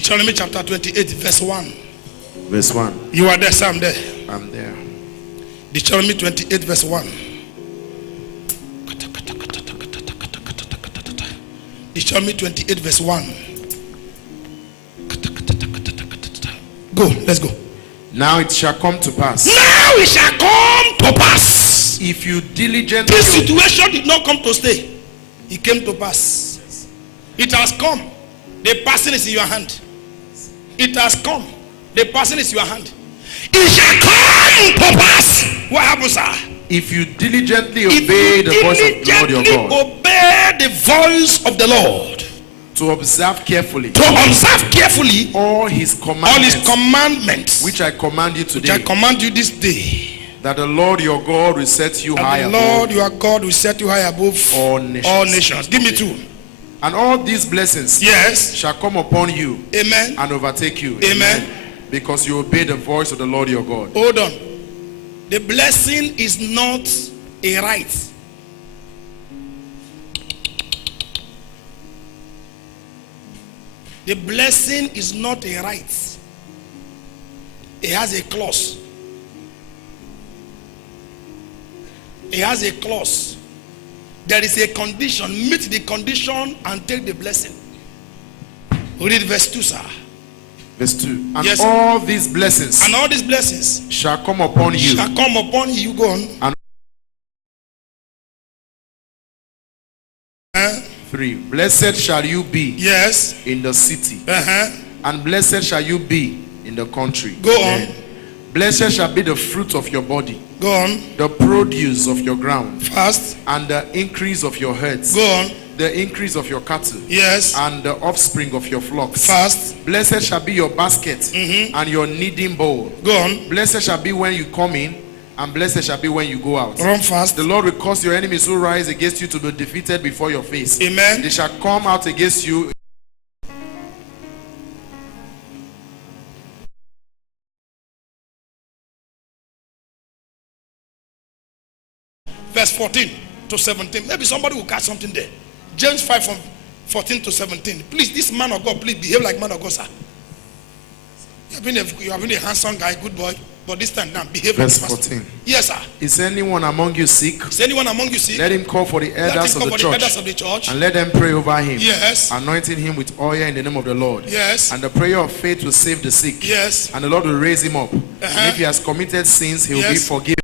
Deuteronomy chapter 28, verse 1. Verse 1. You are there, Sam, there. I'm there. Deuteronomy 28, verse 1. Deuteronomy 28, verse 1. Go, let's go. Now it shall come to pass. Now it shall come to pass. If you diligently. This situation did not come to stay. It came to pass. It has come. The person is in your hand. It has come. The person is in your hand. It shall come to pass. What happens, sir? If you diligently obey the voice of the Lord your God. Obey the voice of the Lord. To observe carefully. To observe carefully all his commandments. All his commandments. Which I command you today. Which I command you this day. That the Lord your God will set you high above. The Lord your God will set you high above all nations. All nations. Give me two. And all these blessings, yes, shall come upon you. Amen. And overtake you. Amen. Because you obey the voice of the Lord your God. Hold on. The blessing is not a right. The blessing is not a right. It has a clause. It has a clause. There is a condition. Meet the condition and take the blessing. Read verse 2, sir. Verse 2. And yes, all these blessings. And all these blessings shall come upon you. Shall come upon you. Go on. And 3. Blessed shall you be. Yes. In the city. And blessed shall you be in the country. Go on. Blessed shall be the fruit of your body. Go on. The produce of your ground. Fast. And the increase of your herds. Go on. The increase of your cattle. Yes. And the offspring of your flocks. Fast. Blessed shall be your basket and your kneading bowl. Go on. Blessed shall be when you come in, and blessed shall be when you go out. Run fast. The Lord will cause your enemies who rise against you to be defeated before your face. Amen. They shall come out against you. Verse 14 to 17. Maybe somebody will catch something there. James 5 from 14 to 17. Please, this man of God, please behave like man of God, sir. You have been a handsome guy, good boy. But this time now, behave Verse like 14. Yes, sir. Is anyone among you sick? Is anyone among you sick? Let him call for the elders of the church. And let them pray over him. Yes. Anointing him with oil in the name of the Lord. Yes. And the prayer of faith will save the sick. Yes. And the Lord will raise him up. And if he has committed sins, he will be forgiven.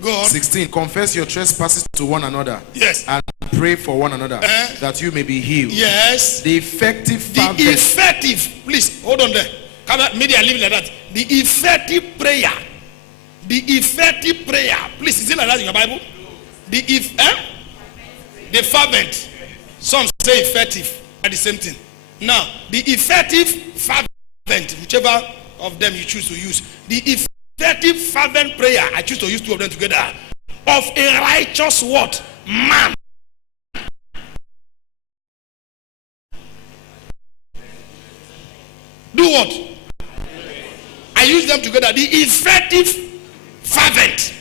Go on. 16. Confess your trespasses to one another. Yes. And pray for one another that you may be healed. Yes. The effective fervent. The effective. Please hold on there. Come back, media leave like that. The effective prayer. The effective prayer. Please, is it like that in your Bible? The fervent. Some say effective are the same thing. Now, the effective fervent, whichever of them you choose to use. The effective fervent prayer, I choose to use two of them together. Of a righteous what? Man. Do what? I use them together. The effective fervent.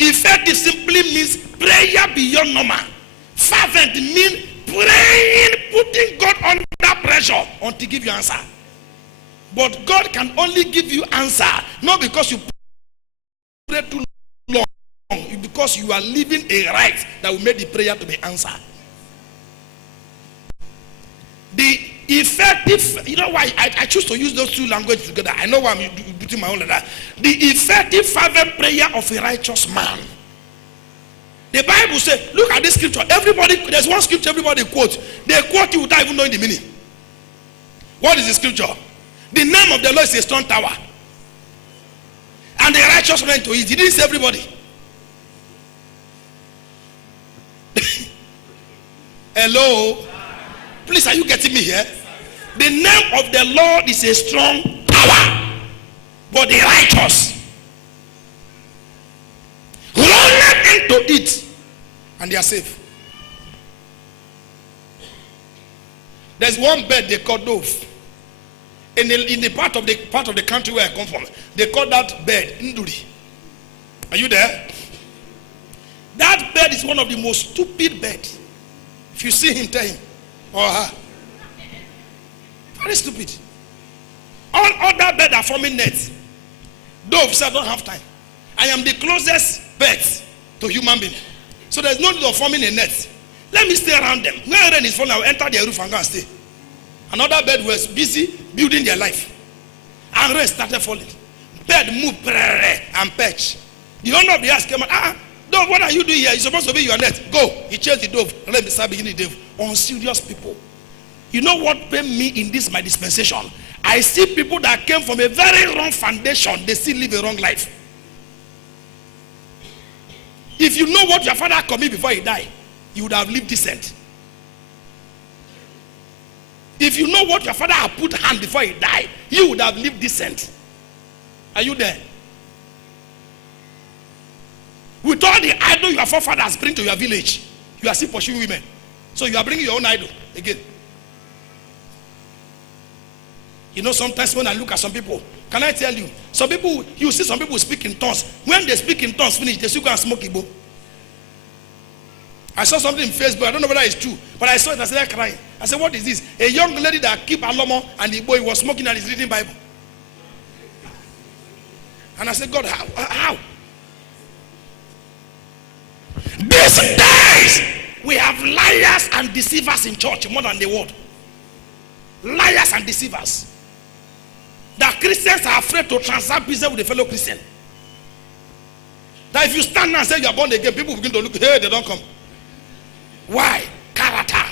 Effective simply means prayer beyond normal. Fervent means praying, putting God under pressure until he give you answer. But God can only give you answer not because you pray too long, because you are living a right that will make the prayer to be answered. The effective, you know why I choose to use those two languages together. I know why I'm putting my own like that. The effective fervent prayer of a righteous man. The Bible says, look at this scripture. Everybody, there's one scripture everybody quotes. They quote it without even knowing the meaning. What is the scripture? The name of the Lord is a strong tower. And the righteous ran to it. He didn't say everybody. Hello? Please, are you getting me here? The name of the Lord is a strong tower, but the righteous run into it, and they are safe. There's one bird they call dove. In the part of the country where I come from, they call that bird nduri. Are you there? That bird is one of the most stupid birds. If you see him, tell him or her. Very stupid. All other birds are forming nets. Doves I don't have time. I am the closest bird to human being. So there's no need of forming a net. Let me stay around them. When rain is falling, I will enter their roof and go and stay. Another bird was busy building their life. And rain started falling. Bird moved and perch. The owner of the house came out. Dove, what are you doing here? You're supposed to be your net. Go. He chased the dove. Let me start beginning the dove. Unserious people. You know what paid me in this my dispensation? I see people that came from a very wrong foundation. They still live a wrong life. If you know what your father committed before he died, you would have lived decent. If you know what your father had put hand before he died, you would have lived decent. Are you there? With all the idol your forefathers bring to your village, you are still pursuing women. So you are bringing your own idol again. You know, sometimes when I look at some people, can I tell you, some people, you see some people speak in tongues. When they speak in tongues finish, they still go and smoke Igbo. I saw something in Facebook, I don't know whether it's true, but I saw it, I started crying. I said, what is this? A young lady that keep Alomo and the boy was smoking and is reading Bible. And I said, God, how? These days, we have liars and deceivers in church more than the world. Liars and deceivers. That Christians are afraid to transact business with a fellow Christian. That if you stand now and say you are born again, people begin to look, hey, they don't come. Why? Character.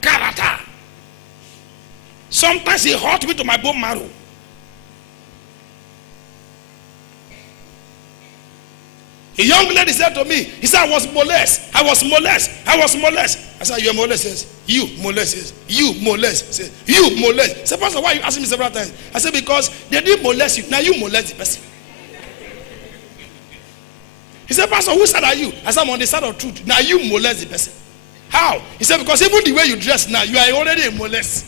Character. Sometimes it hurt me to my bone marrow. A young lady said to me, he said, I was molested. I said, you are molested? He says, you molested. You molested. He said, you molested. I said, Pastor, why are you asking me several times? I said, because they didn't molest you. Now you molest the person. He said, Pastor, whose side are you? I said, I'm on the side of truth. Now you molest the person. How? He said, because even the way you dress now, you are already a molest.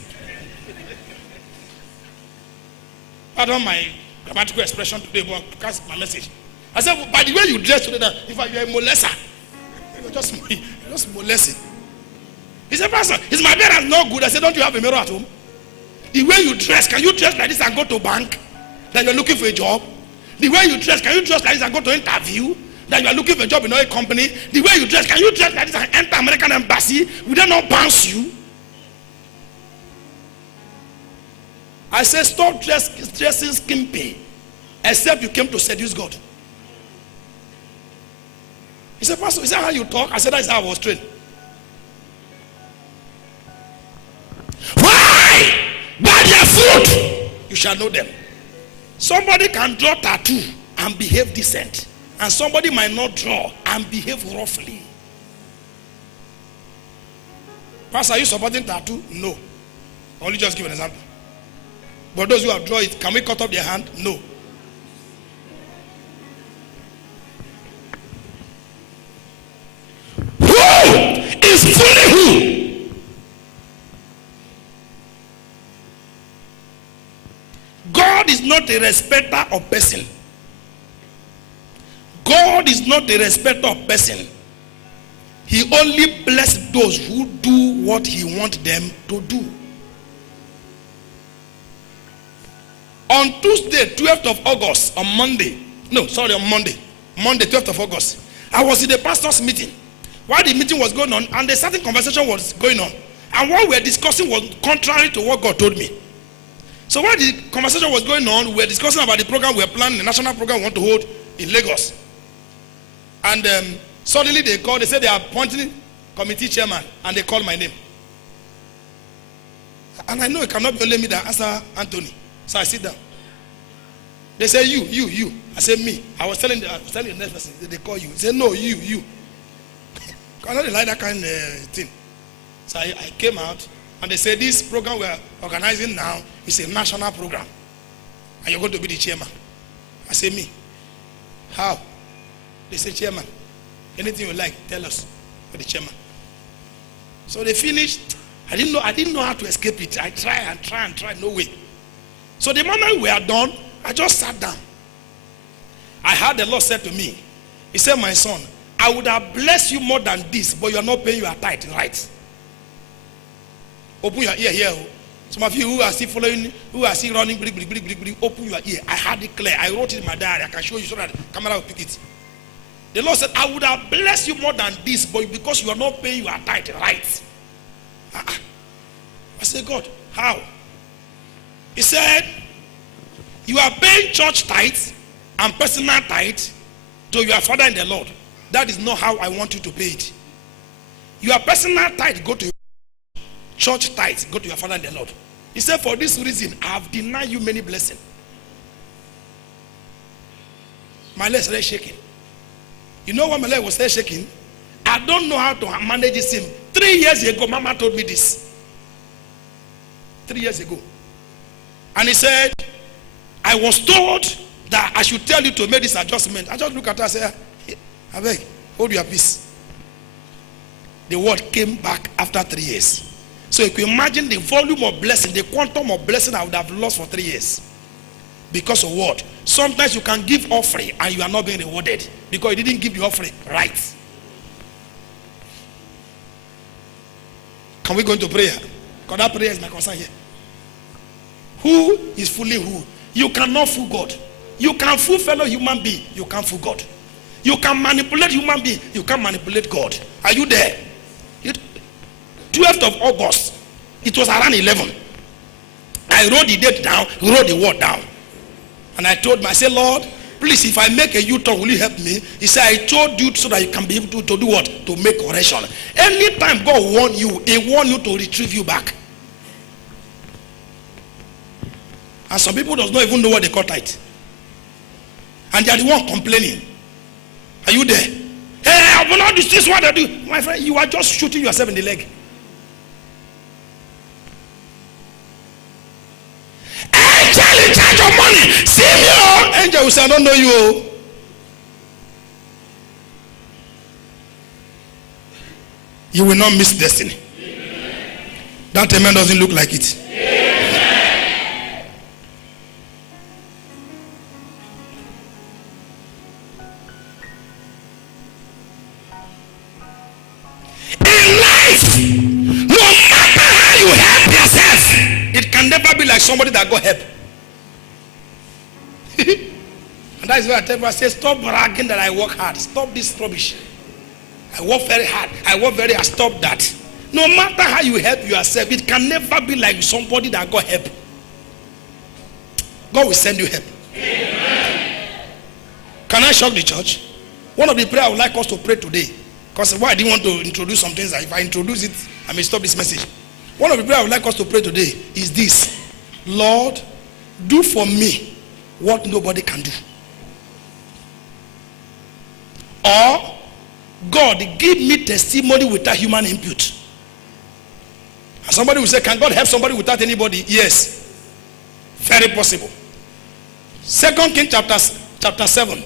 Pardon my grammatical expression today, but that's my message. I said, by the way you dress today, in fact, you're a molester. You're just molesting. He said, Pastor, is my parents not good? I said, don't you have a mirror at home? The way you dress, can you dress like this and go to bank? That you're looking for a job? The way you dress, can you dress like this and go to interview? That you are looking for a job in another company? The way you dress, can you dress like this and enter American embassy? Will they not bounce you? I said, stop dressing skimpy, except you came to seduce God. He said, Pastor, is that how you talk? I said, that is how I was trained. Why? By their fruit you shall know them. Somebody can draw tattoo and behave decent, and somebody might not draw and behave roughly. Pastor, are you supporting tattoo? No. Only just give an example. But those who have drawn it, can we cut off their hand? No. Is fully who? God is not a respecter of person. God is not a respecter of person. He only blesses those who do what he wants them to do. On Tuesday, 12th of August, on Monday, 12th of August, I was in the pastor's meeting. While the meeting was going on, and a certain conversation was going on, and what we were discussing was contrary to what God told me. So while the conversation was going on, we were discussing about the program we were planning, the national program we want to hold in Lagos. And suddenly they called, they said they are appointing committee chairman, and they called my name. And I know it cannot be only me that answer Anthony. So I sit down. They say, you. I said, me. I was telling the next person, they call you. They say, no, you. I don't like that kind of thing. So I came out, and they said, this program we're organizing now is a national program, and you're going to be the chairman. I said, me. How? They said, chairman, anything you like, tell us for the chairman. So they finished. I didn't know how to escape it. I tried, no way. So the moment we are done, I just sat down. I heard the Lord said to me, he said, my son, I would have blessed you more than this, but you are not paying your tithe, right? Open your ear here. Some of you who are still following, who are still running, open your ear. I had it clear. I wrote it in my diary. I can show you so that the camera will pick it. The Lord said, I would have blessed you more than this, but because you are not paying your tithe right. I said, God, how? He said, you are paying church tithes and personal tithes to your father in the Lord. That is not how I want you to pay it. Your personal tithe go to your church tithes, go to your father in the Lord. He said, for this reason, I have denied you many blessings. My leg started shaking. You know why my leg was still shaking? I don't know how to manage this thing. 3 years ago, Mama told me this. 3 years ago. And he said, I was told that I should tell you to make this adjustment. I just look at her and say, hey, I beg, hold your peace. The word came back after 3 years. So you can imagine the volume of blessing, the quantum of blessing I would have lost for 3 years. Because of what? Sometimes you can give offering and you are not being rewarded because you didn't give the offering right. Can we go into prayer? Because that prayer is my concern here. Who is fooling who? You cannot fool God. You can fool fellow human being. You can't fool God. You can manipulate human being. You can't manipulate God. Are you there? 12th of August. It was around 11. I wrote the date down. Wrote the word down. And I told him, I said, Lord, please, if I make a U-turn, will you help me? He said, I told you so that you can be able to do what? To make correction. Anytime God warns you, He wants you to retrieve you back. And some people does not even know what they call tithe. And they are the one complaining. Are you there? Hey, I will not do this, what I do. My friend, you are just shooting yourself in the leg. Angel in charge of money. See me, oh. Angel will say, I don't know you. You will not miss destiny. Amen. That amen doesn't look like it. Amen. In life, no matter how you help yourself, it can never be like somebody that got help. And that is why I tell you, I say, stop bragging that I work hard. Stop this rubbish. I work very hard. I work very hard. Stop that. No matter how you help yourself, it can never be like somebody that got help. God will send you help. Amen. Can I shock the church? One of the prayers I would like us to pray today, because why I didn't want to introduce some things, if I introduce it, I may stop this message. One of the prayers I would like us to pray today is this: Lord, do for me what nobody can do. Or, God, give me testimony without human input. And somebody will say, can God help somebody without anybody? Yes. Very possible. 2 Kings chapter 7,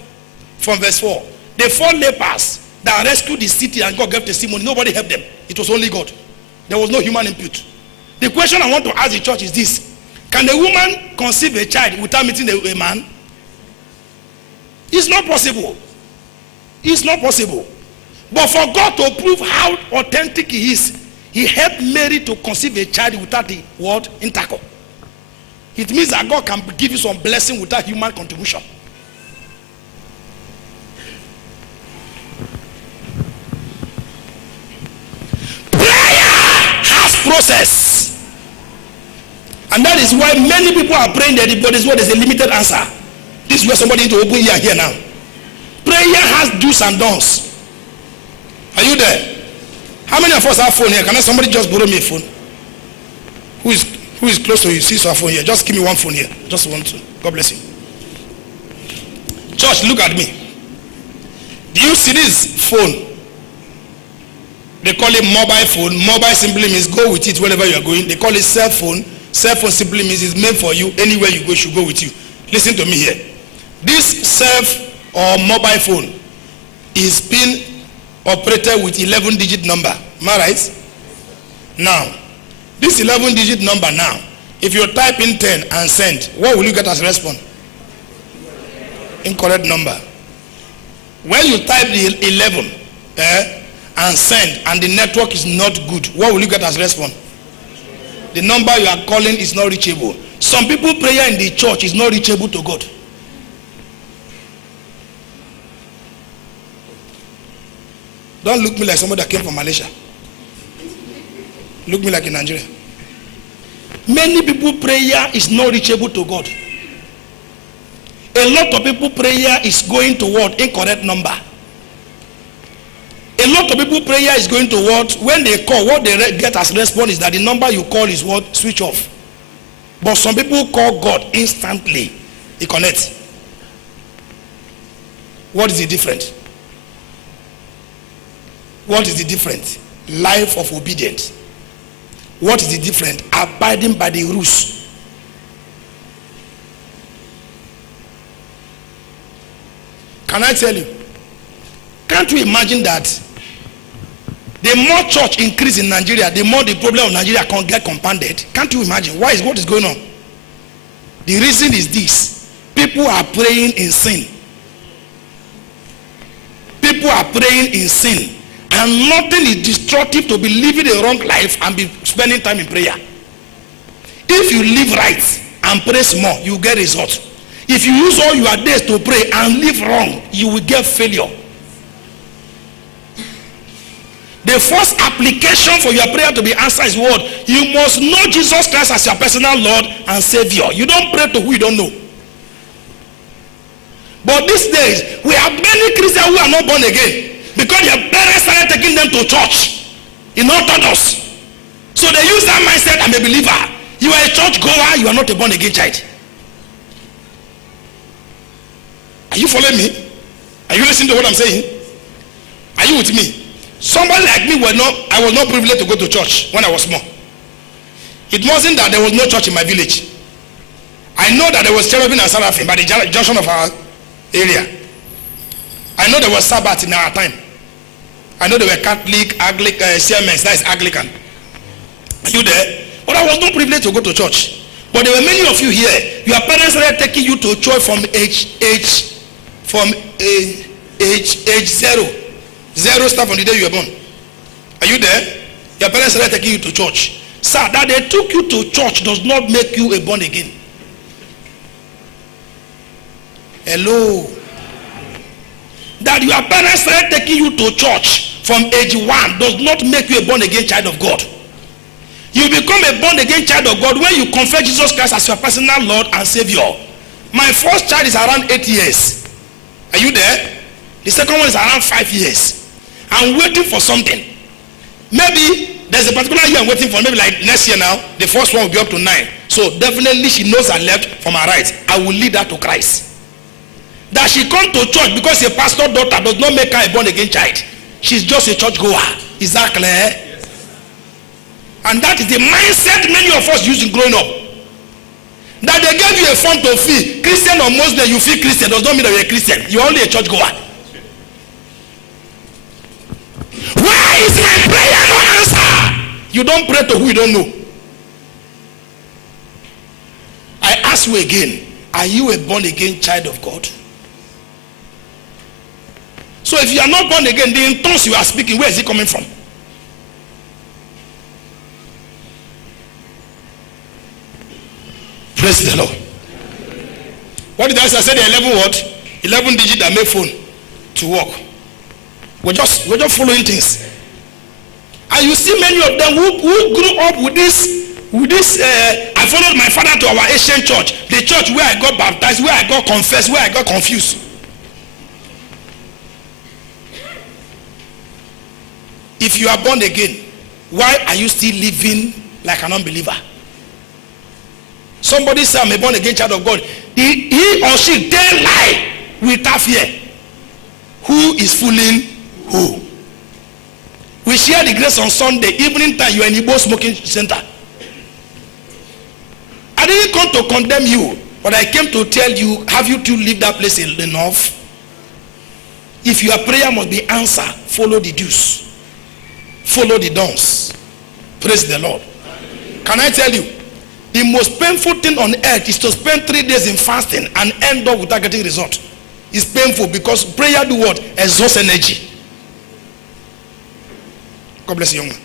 from verse 4. The 4 lepers that rescued the city and God gave testimony, nobody helped them. It was only God. There was no human input. The question I want to ask the church is this: can a woman conceive a child without meeting a man? It's not possible. It's not possible. But for God to prove how authentic He is, He helped Mary to conceive a child without the word intercourse. It means that God can give you some blessing without human contribution. Process. And that is why many people are praying that there's a limited answer. This is where somebody need to open ear here now. Prayer has do's and don'ts. Are you there? How many of us have phone here? Can somebody just borrow me a phone? Who is close to you? See your phone here. Just give me one phone here. Just one, two. God bless you. Church, look at me. Do you see this phone? They call it mobile phone. Mobile simply means go with it wherever you are going. They call it cell phone. Cell phone simply means it's made for you. Anywhere you go, it should go with you. Listen to me here. This cell or mobile phone is being operated with 11-digit number. Am I right? Now, this 11-digit number now, if you type in 10 and send, what will you get as a response? Incorrect number. When you type the 11, and send, and the network is not good, what will you get as a response? the number you are calling is not reachable. Some people prayer in the church is not reachable to God. Don't look me like somebody that came from Malaysia. Look me like in Nigeria. Many people prayer is not reachable to God. A lot of people prayer is going to what? Incorrect number. A lot of people prayer is going to what? When they call, what they get as response is that the number you call is what? Switch off. But some people call God instantly. He connects. What is the difference? What is the difference? Life of obedience. What is the difference? Abiding by the rules. Can I tell you? Can't you imagine that the more church increase in Nigeria, the more the problem of Nigeria can get compounded? Can't you imagine? What is going on? The reason is this. People are praying in sin. People are praying in sin. And nothing is destructive to be living a wrong life and be spending time in prayer. If you live right and pray small, you get results. If you use all your days to pray and live wrong, you will get failure. The first application for your prayer to be answered is what? You must know Jesus Christ as your personal Lord and Savior. You don't pray to who you don't know. But these days, we have many Christians who are not born again because their parents started taking them to church in Orthodox. So they use that mindset. I'm a believer. You are a church goer, you are not a born again child. Are you following me? Are you listening to what I'm saying? Are you with me? Somebody like me I was not privileged to go to church when I was small. It wasn't that there was no church in my village. I know that there was Cherubim and Seraphim by the junction of our area. I know there was Sabbath in our time. I know there were Catholic, Siemens, that is Anglican. Are you there? But I was not privileged to go to church. But there were many of you here. Your parents started taking you to church from age 0. Zero start on the day you were born. Are you there? Your parents started taking you to church. Sir, that they took you to church does not make you a born again. Hello. That your parents started taking you to church from age 1 does not make you a born again child of God. You become a born again child of God when you confess Jesus Christ as your personal Lord and Savior. My first child is around 8 years. Are you there? The second one is around 5 years. I'm waiting for something. Maybe there's a particular year I'm waiting for. Maybe like next year now, the first one will be up to 9. So definitely she knows her left from her right. I will lead her to Christ. That she come to church because a pastor daughter does not make her a born again child. She's just a church goer. Is that clear? Yes. And that is the mindset many of us using growing up. That they gave you a form to feel Christian or Muslim, you feel Christian does not mean that you're a Christian. You're only a church goer. Why is my prayer no answer? You don't pray to who you don't know. I ask you again, are you a born again child of God? So if you are not born again, the tongues you are speaking, where is it coming from? Praise the Lord. What did I say? I said the 11 what? 11 digit that make phone to work. We're just following things. And you see many of them who grew up with this. I followed my father to our Asian church, the church where I got baptized, where I got confessed, where I got confused. If you are born again, why are you still living like an unbeliever? Somebody say I'm a born again child of God. He or she dare lie without fear. Who is fooling who? We share the grace on Sunday evening time. You are in Igbo smoking center. I didn't come to condemn you, but I came to tell you, have you to leave that place enough? If your prayer must be answered, follow the dues. Follow the dons. Praise the Lord. Can I tell you, the most painful thing on earth is to spend 3 days in fasting and end up without getting result. It's painful because prayer do what? Exhausts energy. God bless you, young man.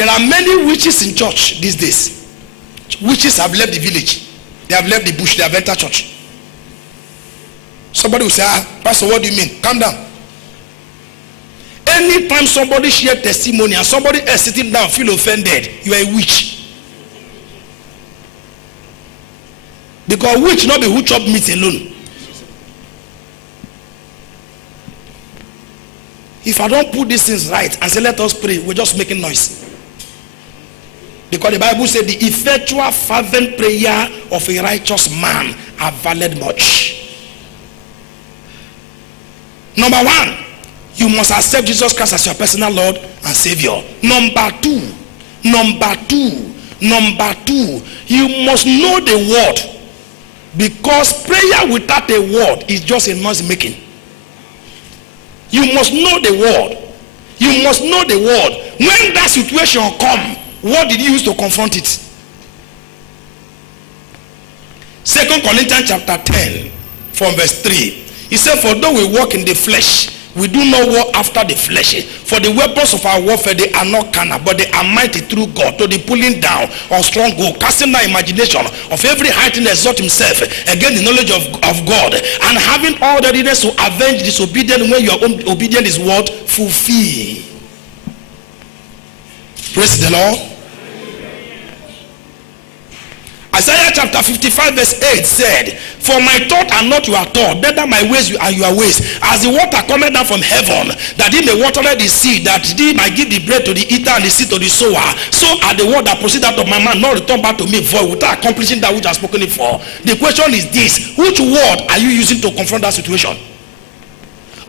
There are many witches in church these days. Witches have left the village. They have left the bush. They have entered church. Somebody will say, Pastor, what do you mean? Calm down. Anytime somebody shares testimony and somebody else sitting down feel offended, you are a witch. Because witch not be who chop meat alone. If I don't put these things right and say let us pray, we're just making noise. Because the Bible said the effectual fervent prayer of a righteous man availeth much. Number one, you must accept Jesus Christ as your personal Lord and Savior. Number two, you must know the word. Because prayer without a word is just a noise making. You must know the word. You must know the word. When that situation comes, what did you use to confront it? 2 Corinthians chapter 10 from verse 3. He said, for though we walk in the flesh, we do not war after the flesh. For the weapons of our warfare, they are not carnal, but they are mighty through God to the pulling down of stronghold, casting down imagination of every high thing that exalts himself against the knowledge of God, and having all the readiness to avenge disobedience when your own obedience is what? Fulfilled. Praise the Lord. Isaiah chapter 55 verse 8 said, for my thoughts are not your thoughts, better my ways are your ways. As the water cometh down from heaven, that he may water the sea, that he might give the bread to the eater and the seed to the sower, so are the word that proceed out of my mouth not return back to me void, without accomplishing that which I have spoken it for. The question is this: which word are you using to confront that situation?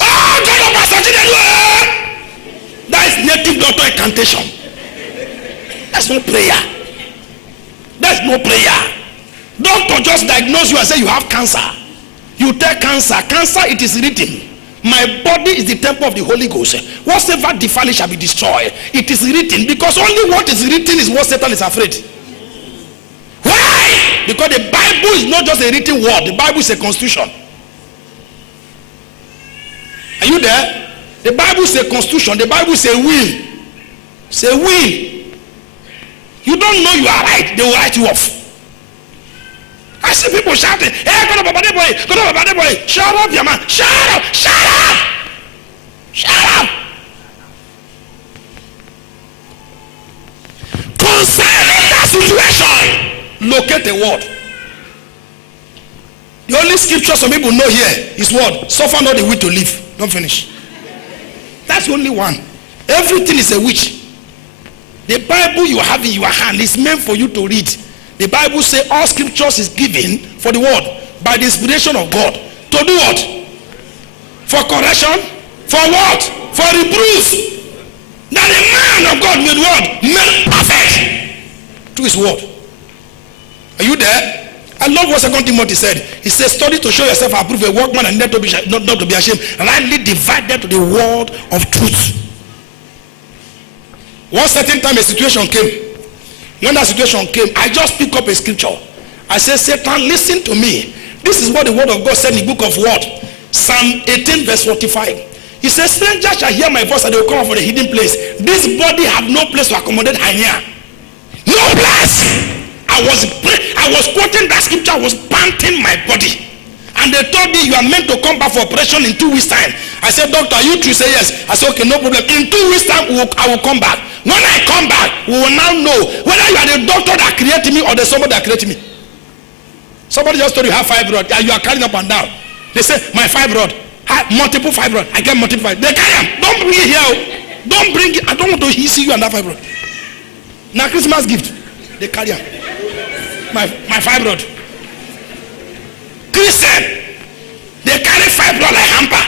Oh, God of Pastor Chinedu! That is native doctor incantation. That's no prayer. That's no prayer. Doctor just diagnose you and say you have cancer. You tell cancer, it is written, my body is the temple of the Holy Ghost. Whatsoever defile shall be destroyed. It is written, because only what is written is what Satan is afraid. Why? Because the Bible is not just a written word. The Bible is a constitution. Are you there? The Bible is a constitution. The Bible is a will. It's a will. You don't know you are right, they will write you off. I see people shouting, hey, go to Baba boy, go to Baba boy. Shut up, your man. Shut up, shut up, shut up. Concerning that situation, locate the word. The only scripture some people know here is what? Suffer not the will to live. Don't finish. That's the only one. Everything is a witch. The Bible you have in your hand is meant for you to read. The Bible says all scriptures is given for the word by the inspiration of God. To do what? For correction? For what? For reproof. That the man of God made what? Made perfect to his word. Are you there? I love what 2 Timothy said. He says, study to show yourself approved, a workman and not to be ashamed, rightly divided to the word of truth. One certain time a situation came. When that situation came, I just pick up a scripture. I say, Satan, listen to me. This is what the word of God said in the book of what? Psalm 18 verse 45. He says, strangers shall hear my voice and they will come from the hidden place. This body have no place to accommodate hyena. No place. I was quoting that scripture, I was panting my body. And they told me you are meant to come back for operation in 2 weeks time. I said, doctor, are you true? Say yes. I said, okay, no problem. In 2 weeks time, I will come back. When I come back, we will now know whether you are the doctor that created me or the somebody that created me. Somebody just told you have fibroid and you are carrying up and down. They say, my fibroid, multiple fibroid. I get multiple fibroid. They carry them. Don't bring it here. Don't bring it. I don't want to see you and that fibroid. Now Christmas gift. They carry them. My fibroid. Christian, they carry fibroid like hamper.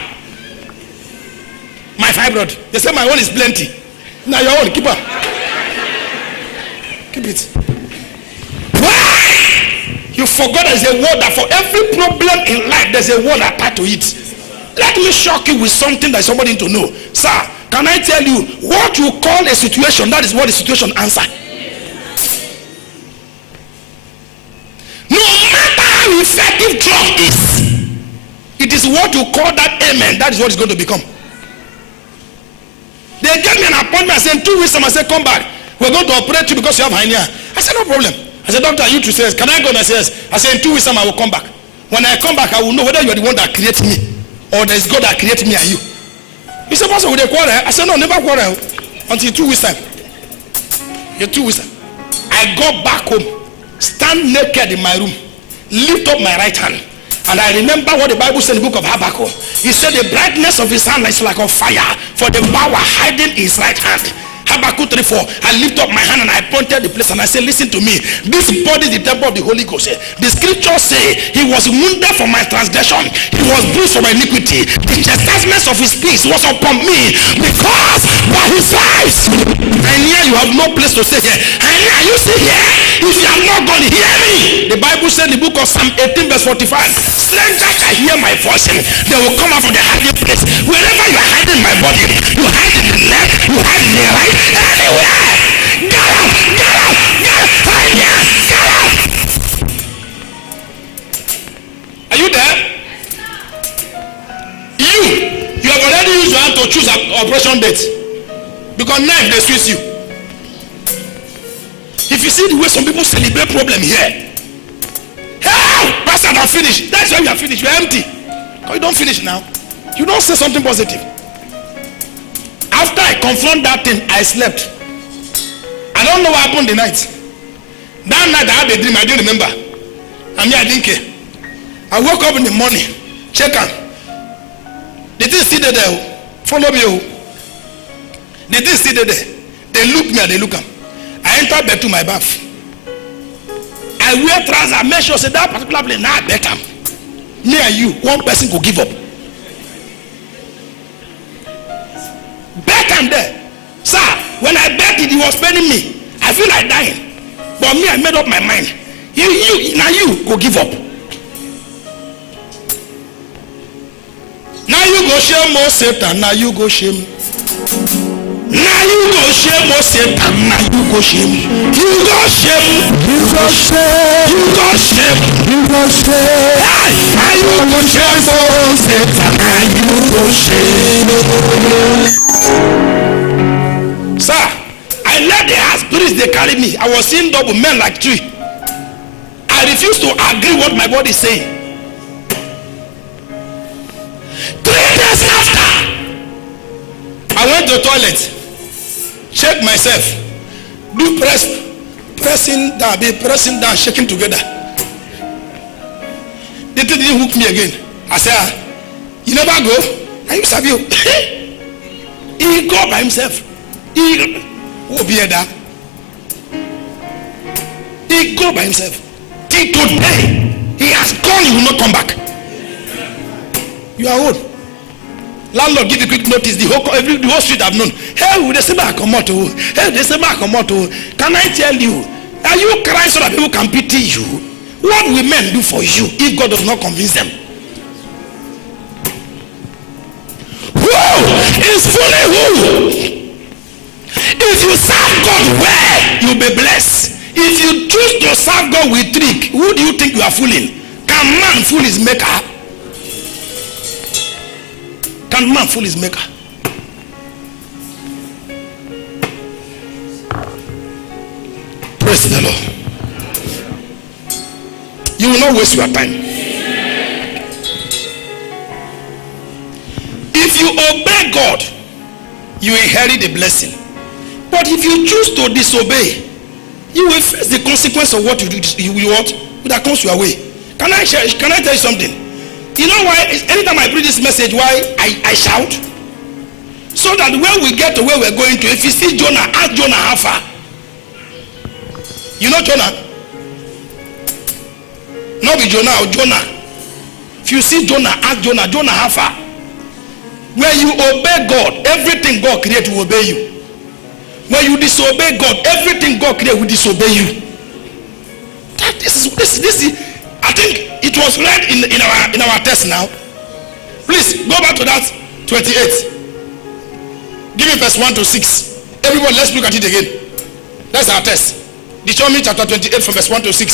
My fibroid. They say my own is plenty. Now your own, keep up. Keep it. Why? You forgot there's a word that for every problem in life, there's a word attached to it. Let me shock you with something that somebody need to know. Sir, can I tell you what you call a situation, that is what the situation answer. No matter how effective drug is, it is what you call that amen, that is what it's going to become. They gave me an appointment. I said, in 2 weeks time, I said, come back. we're going to operate you because you have hernia. I said, no problem. I said, doctor, you too says, can I go? And I says, I said, in 2 weeks time I will come back. When I come back, I will know whether you are the one that created me or there's God that created me and you. He said, Pastor, will they quarrel? I said, no, never quarrel until 2 weeks time. Yeah, 2 weeks time. I got back home, stand naked in my room, lift up my right hand. And I remember what the Bible said in the book of Habakkuk. He said the brightness of his hand is like a fire, for the power hiding in his right hand. Habakkuk 3:4. I lift up my hand and I pointed the place and I said, listen to me. This body is the temple of the Holy Ghost. The scriptures say he was wounded for my transgression. He was bruised for my iniquity. The chastisement of his peace was upon me, because by his stripes. And here you have no place to stay here. And here you see here. If you have not gone, hear me. The Bible said in the book of Psalm 18 verse 45, strangers shall hear my voice and they will come out from the hiding place. Wherever you are hiding my body, you hide in the left, you hide in the right, anywhere. Get out, get out, get out, get out. Are you there? You have already used your hand to choose an operation date, because knife they squeeze you. If you see the way some people celebrate problem here, hey, pastor, I'm finished. That's why you are finished. You are empty. Because you don't finish now. You don't say something positive. After I confront that thing, I slept. I don't know what happened the night. That night I had a dream. I didn't remember. I mean, I didn't care. I woke up in the morning. Check out. The thing still there. Follow me. The thing still there. They look me and they look at me. I enter bed to my bath. I wear trousers. I make sure say that particular place now better. Me and you, one person could give up. Bet I'm there. Sir, when I bet it, he was paying me. I feel like dying. But me, I made up my mind. You go give up. Now you go shame more Satan. Now you go shame. Now you go shame more Satan. Now you go shame. You go shame. You go shame. You go shame. You go shame. Now you go shame more Satan. Now you go shame. Sir, I let the ass spirits they carry me. I was seeing double men like tree. I refuse to agree what my body is saying. 3 days after, I went to the toilet, check myself, do pressing down, shaking together. They didn't hook me again. I said, you never go? I used to have you. He go by himself. He go by himself. Till today, he has gone, he will not come back. You are old. Landlord give you quick notice. The whole street have known. Hey, they say back come out. Hey, they say back come out. Can I tell you? Are you crying so that people can pity you? What will men do for you if God does not convince them? Who is fully who? If you serve God well, you'll be blessed. If you choose to serve God with trick, who do you think you are fooling? Can man fool his maker? Can man fool his maker? Praise the Lord. You will not waste your time. If you obey God, you inherit the blessing. But if you choose to disobey, you will face the consequence of what you do. You want that comes your way. Can I tell you something? You know why? Anytime I bring this message, why I shout? So that when we get to where we're going to, if you see Jonah, ask Jonah how far. You know Jonah? Not be Jonah or Jonah. If you see Jonah, ask Jonah how far. When you obey God, everything God created will obey you. When you disobey God, everything God created will disobey you. This is. I think it was read in our text now. Please go back to that 28. Give me verse 1 to 6. Everyone, let's look at it again. That's our text. Deuteronomy chapter 28 from verse 1 to 6.